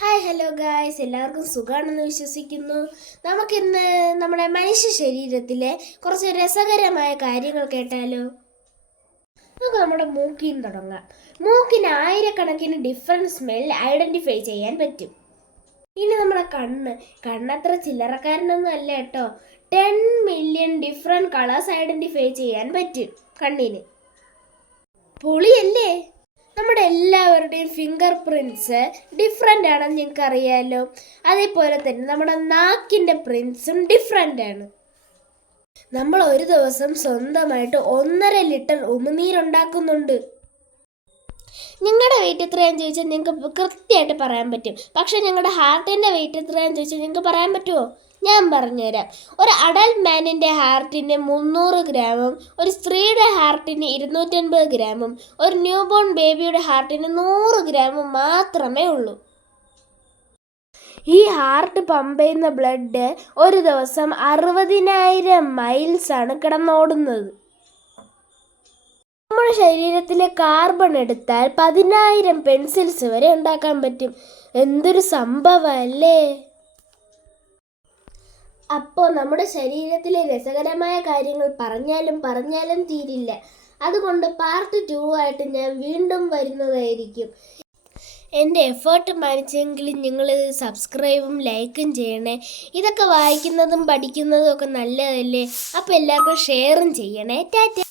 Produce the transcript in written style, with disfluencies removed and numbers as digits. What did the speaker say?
Hi hello guys, എല്ലാവർക്കും സുഖമാണെന്ന് വിശ്വസിക്കുന്നു. നമുക്കിന്ന് നമ്മുടെ മനുഷ്യ ശരീരത്തിലെ കുറച്ച് രസകരമായ കാര്യങ്ങൾ കേട്ടാലോ. നമുക്ക് നമ്മുടെ മൂക്കിൽ നിന്ന് തുടങ്ങാം. മൂക്കിന് ആയിരക്കണക്കിന് ഡിഫറെൻറ്റ് സ്മെൽ ഐഡൻറ്റിഫൈ ചെയ്യാൻ പറ്റും. ഇനി നമ്മുടെ കണ്ണത്ര ചില്ലറക്കാരനൊന്നും അല്ല കേട്ടോ. 10 മില്യൺ ഡിഫറെൻറ്റ് കളേഴ്സ് ഐഡൻറ്റിഫൈ ചെയ്യാൻ പറ്റും കണ്ണിന്. പൊളിയല്ലേ? നമ്മുടെ എല്ലാവരുടെയും ഫിംഗർ പ്രിൻറ്റ്സ് ഡിഫറെൻ്റ് ആണെന്ന് നിങ്ങൾക്ക് അറിയാമല്ലോ. അതേപോലെ തന്നെ നമ്മുടെ നാക്കിൻ്റെ പ്രിൻറ്റ്സും ഡിഫറെൻ്റ് ആണ്. നമ്മൾ ഒരു ദിവസം സ്വന്തമായിട്ട് 1.5 ലിറ്റർ ഉമിനീരുണ്ടാക്കുന്നുണ്ട്. നിങ്ങളുടെ വെയിറ്റ് എത്രയാണെന്ന് ചോദിച്ചാൽ നിങ്ങൾക്ക് കൃത്യമായിട്ട് പറയാൻ പറ്റും. പക്ഷേ ഞങ്ങളുടെ ഹാർട്ടിൻ്റെ വെയിറ്റ് എത്രയാണെന്ന് ചോദിച്ചാൽ നിങ്ങൾക്ക് പറയാൻ പറ്റുമോ? ഞാൻ പറഞ്ഞുതരാം. ഒരു അഡൽട്ട് മാനിൻ്റെ ഹാർട്ടിന് 300 ഗ്രാമും ഒരു സ്ത്രീയുടെ ഹാർട്ടിന് 250 ഗ്രാമും ഒരു ന്യൂ ബോൺ ബേബിയുടെ ഹാർട്ടിന് 100 ഗ്രാമും മാത്രമേ ഉള്ളൂ. ഈ ഹാർട്ട് പമ്പ് ചെയ്യുന്ന ബ്ലഡ് ഒരു ദിവസം 60,000 മൈൽസാണ് കിടന്നോടുന്നത്. നമ്മുടെ ശരീരത്തിലെ കാർബൺ എടുത്താൽ 10,000 പെൻസിൽസ് വരെ ഉണ്ടാക്കാൻ പറ്റും. എന്തൊരു സംഭവമല്ലേ! അപ്പോൾ നമ്മുടെ ശരീരത്തിലെ രസകരമായ കാര്യങ്ങൾ പറഞ്ഞാലും തീരില്ല. അതുകൊണ്ട് പാർട്ട് 2 ആയിട്ട് ഞാൻ വീണ്ടും വരുന്നതായിരിക്കും. എൻ്റെ എഫേർട്ട് മാനിച്ചെങ്കിലും നിങ്ങൾ സബ്സ്ക്രൈബും ലൈക്കും ചെയ്യണേ. ഇതൊക്കെ വായിക്കുന്നതും പഠിക്കുന്നതും ഒക്കെ നല്ലതല്ലേ. അപ്പോൾ എല്ലാവർക്കും ഷെയറും ചെയ്യണേ. ടാറ്റ.